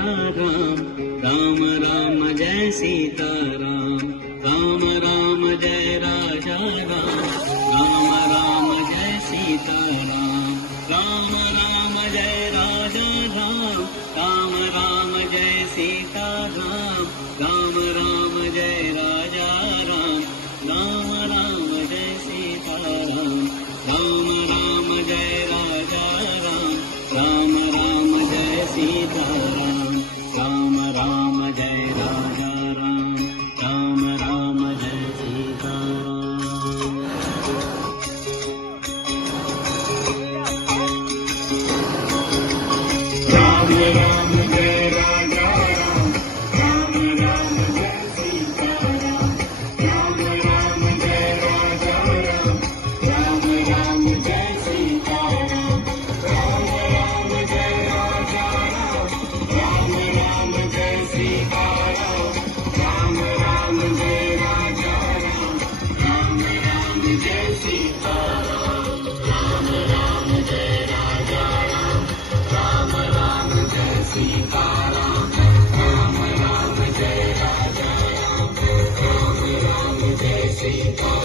Ram, Ram Ram Jai Sita Ram, Ram Ram Jai Raja Ram, Ram Ram Jai Sita Ram, Ram Ram Jai Raja Ram, Ram Ram Jai Sita Ram, Ram Ram Jai Raja Ram, Ram Ram Jai Sita Ram, Ram Ram Jai Raja Ram, Ram Ram Jai Sita Ram, Ram Ram Jai Raja Ram, Ram Ram Jai Sita Ram. Ram Ram Jai Raja Ram, Ram Ram Jai Sita Ram, Ram Ram Jai Raja Ram, Ram Ram Jai Sita Ram, Ram Ram Jai Raja Ram, Ram Ram Jai Sita Ram, Ram Ram Jai Raja Ram, Ram Ram Jai Sita Ram, Ram Ram Jai Raja Ram, Ram Ram Jai Sita Ram, Ram Ram Jai Raja Ram, Ram Ram Jai Sita